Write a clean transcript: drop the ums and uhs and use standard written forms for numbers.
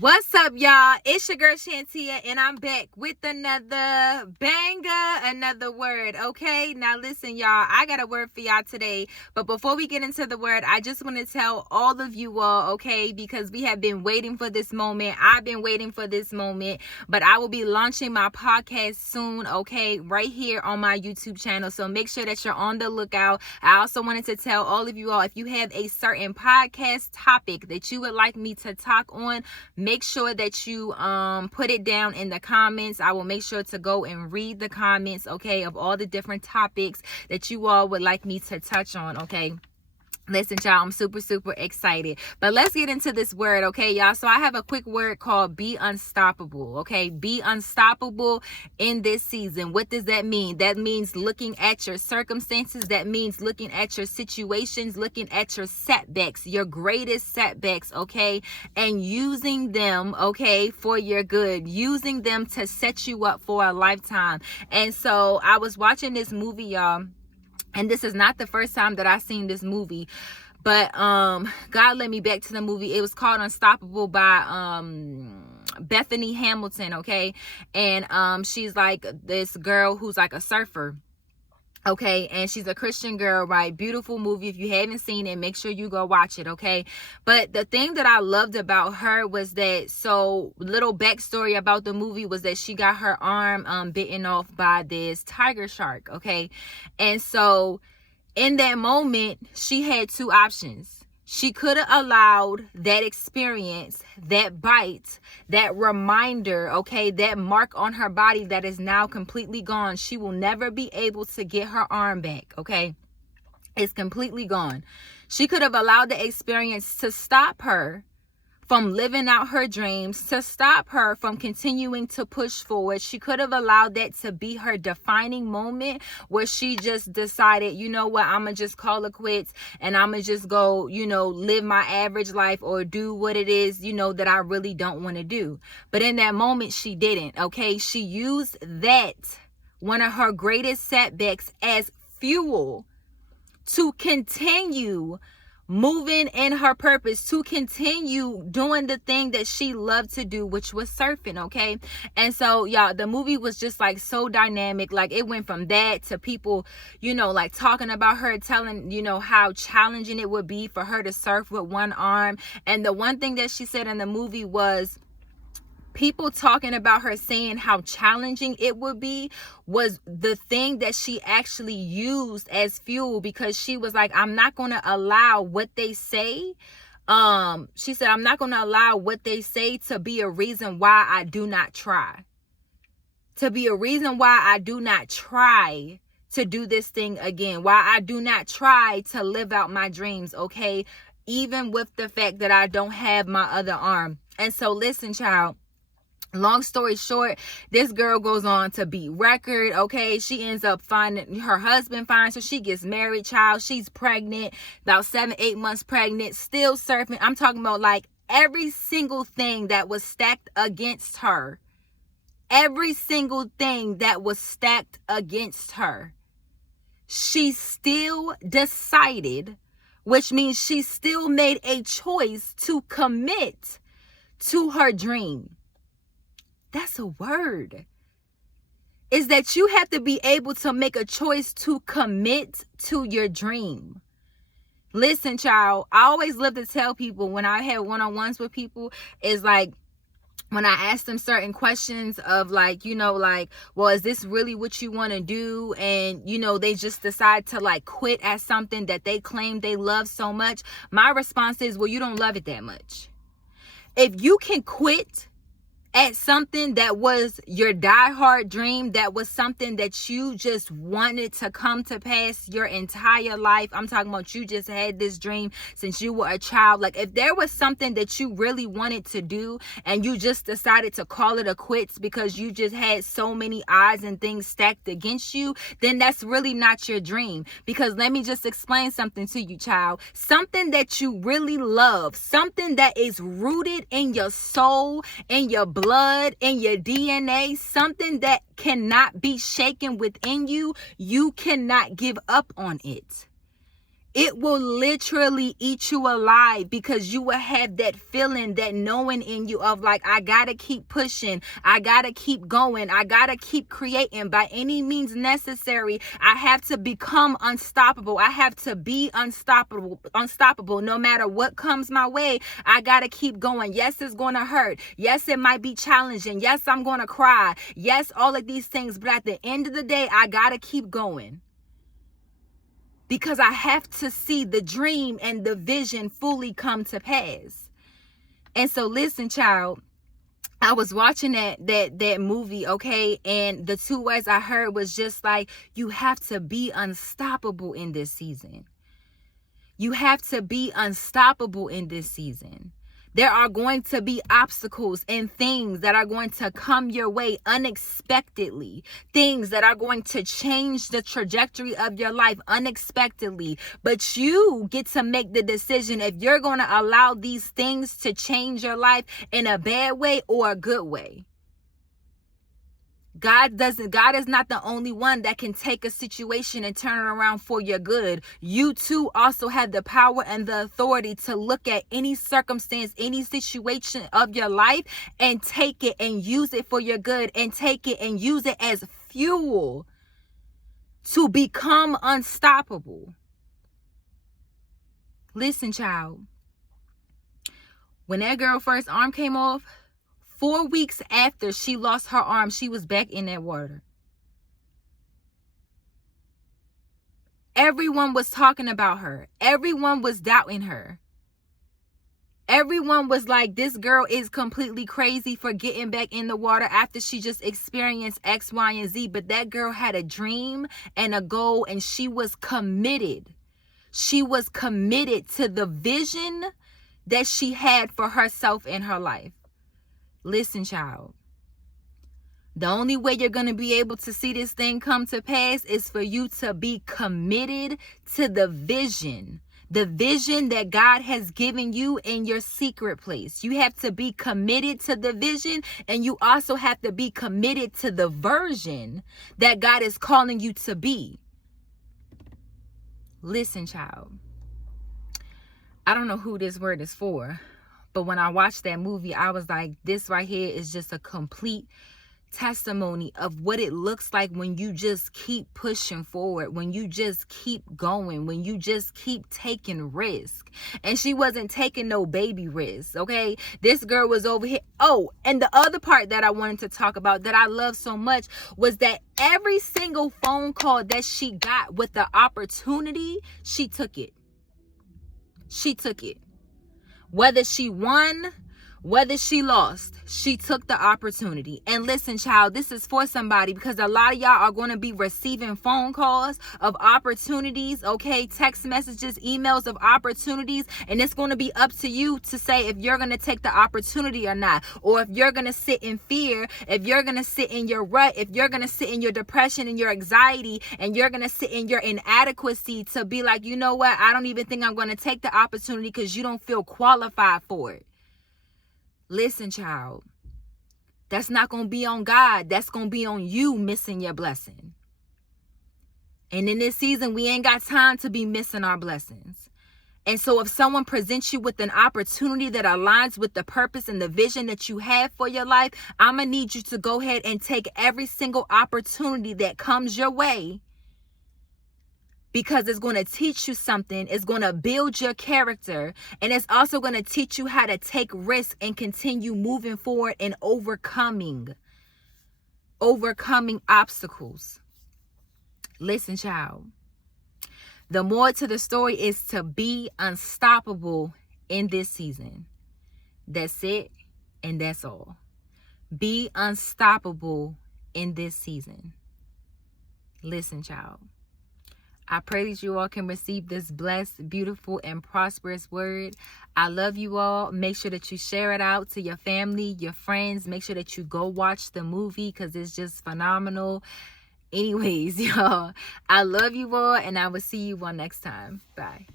What's up, y'all? It's your girl Shantia, and I'm back with another banger, another word. Okay, now listen, y'all, I got a word for y'all today. But before we get into the word, I just want to tell all of you all, okay, because we have been waiting for this moment. I've been waiting for this moment, but I will be launching my podcast soon, okay, right here on my YouTube channel. So make sure that you're on the lookout. I also wanted to tell all of you all, if you have a certain podcast topic that you would like me to talk on, make sure that you put it down in the comments. I will make sure to go and read the comments, okay, of all the different topics that you all would like me to touch on, okay. Listen, y'all, I'm super excited. But let's get into this word, okay, y'all? So I have a quick word called be unstoppable, okay? Be unstoppable in this season. What does that mean? That means looking at your circumstances. That means looking at your situations, looking at your setbacks, your greatest setbacks, okay? And using them, okay, for your good. Using them to set you up for a lifetime. And so I was watching this movie, y'all. And this is not the first time that I've seen this movie, but God led me back to the movie. It was called Unstoppable by Bethany Hamilton, okay? And she's like this girl who's like a surfer. Okay, and she's a Christian girl, right? Beautiful movie. If you haven't seen it, make sure you go watch it, okay? But the thing that I loved about her was that, so little backstory about the movie was that she got her arm bitten off by this tiger shark, okay? And so in that moment, she had two options. She could have allowed that experience, that bite, that reminder, okay, that mark on her body that is now completely gone. She will never be able to get her arm back, okay? It's completely gone. She could have allowed the experience to stop her from living out her dreams, to stop her from continuing to push forward. She could have allowed that to be her defining moment where she just decided, you know what, I'm going to just call it quits and I'm going to just go, live my average life or do what it is, that I really don't want to do. But in that moment, she didn't, okay? She used that, one of her greatest setbacks, as fuel to continue moving in her purpose, to continue doing the thing that she loved to do, which was surfing, okay? And so, y'all, the movie was just like so dynamic. Like, it went from that to people, like talking about her, telling, how challenging it would be for her to surf with one arm. And the one thing that she said in the movie was, people talking about her saying how challenging it would be was the thing that she actually used as fuel, because she was like, I'm not going to allow what they say. She said, I'm not going to allow what they say to be a reason why I do not try. To be a reason why I do not try to do this thing again. Why I do not try to live out my dreams, okay? Even with the fact that I don't have my other arm. And so listen, child. Long story short, this girl goes on to beat record, okay? She ends up finding, her husband finds her, she gets married, child. She's pregnant, about 7-8 months pregnant, still surfing. I'm talking about like every single thing that was stacked against her. Every single thing that was stacked against her. She still decided, which means she still made a choice to commit to her dream. That's a word. Is that you have to be able to make a choice to commit to your dream. Listen, child, I always love to tell people when I have one-on-ones with people, is like, when I ask them certain questions of like, well, is this really what you want to do? And, they just decide to like quit at something that they claim they love so much. My response is, well, you don't love it that much. If you can quit at something that was your diehard dream, that was something that you just wanted to come to pass your entire life. I'm talking about you just had this dream since you were a child. Like, if there was something that you really wanted to do and you just decided to call it a quits because you just had so many odds and things stacked against you, then that's really not your dream. Because let me just explain something to you, child. Something that you really love, something that is rooted in your soul, in your blood, in your DNA, something that cannot be shaken within you, you cannot give up on it. It will literally eat you alive, because you will have that feeling, that knowing in you of like, I gotta keep pushing. I gotta keep going. I gotta keep creating by any means necessary. I have to become unstoppable. I have to be unstoppable no matter what comes my way. I gotta keep going. Yes, it's gonna hurt. Yes, it might be challenging. Yes, I'm gonna cry. Yes, all of these things. But at the end of the day, I gotta keep going. Because I have to see the dream and the vision fully come to pass. And so listen, child, I was watching that movie, okay? And the two words I heard was just like, you have to be unstoppable in this season. You have to be unstoppable in this season. There are going to be obstacles and things that are going to come your way unexpectedly. Things that are going to change the trajectory of your life unexpectedly. But you get to make the decision if you're going to allow these things to change your life in a bad way or a good way. God is not the only one that can take a situation and turn it around for your good. You too also have the power and the authority to look at any circumstance, any situation of your life and take it and use it for your good, and take it and use it as fuel to become unstoppable. Listen, child, when that girl first arm came off, 4 weeks after she lost her arm, she was back in that water. Everyone was talking about her. Everyone was doubting her. Everyone was like, this girl is completely crazy for getting back in the water after she just experienced X, Y, and Z. But that girl had a dream and a goal, and she was committed. She was committed to the vision that she had for herself in her life. Listen, child, the only way you're going to be able to see this thing come to pass is for you to be committed to the vision that God has given you in your secret place. You have to be committed to the vision, and you also have to be committed to the version that God is calling you to be. Listen, child, I don't know who this word is for, but when I watched that movie, I was like, this right here is just a complete testimony of what it looks like when you just keep pushing forward, when you just keep going, when you just keep taking risk. And she wasn't taking no baby risks, okay? This girl was over here. Oh, and the other part that I wanted to talk about that I love so much was that every single phone call that she got with the opportunity, she took it. She took it. Whether she won, whether she lost, she took the opportunity. And listen, child, this is for somebody, because a lot of y'all are going to be receiving phone calls of opportunities, okay? Text messages, emails of opportunities. And it's going to be up to you to say if you're going to take the opportunity or not. Or if you're going to sit in fear, if you're going to sit in your rut, if you're going to sit in your depression and your anxiety, and you're going to sit in your inadequacy to be like, you know what? I don't even think I'm going to take the opportunity because you don't feel qualified for it. Listen, child, that's not going to be on God. That's going to be on you missing your blessing. And in this season, we ain't got time to be missing our blessings. And so if someone presents you with an opportunity that aligns with the purpose and the vision that you have for your life, I'm going to need you to go ahead and take every single opportunity that comes your way, because it's going to teach you something. It's going to build your character. And it's also going to teach you how to take risks and continue moving forward and overcoming obstacles. Listen, child, the more to the story is to be unstoppable in this season. That's it. And that's all. Be unstoppable in this season. Listen, child, I pray that you all can receive this blessed, beautiful, and prosperous word. I love you all. Make sure that you share it out to your family, your friends. Make sure that you go watch the movie because it's just phenomenal. Anyways, y'all, I love you all, and I will see you all next time. Bye.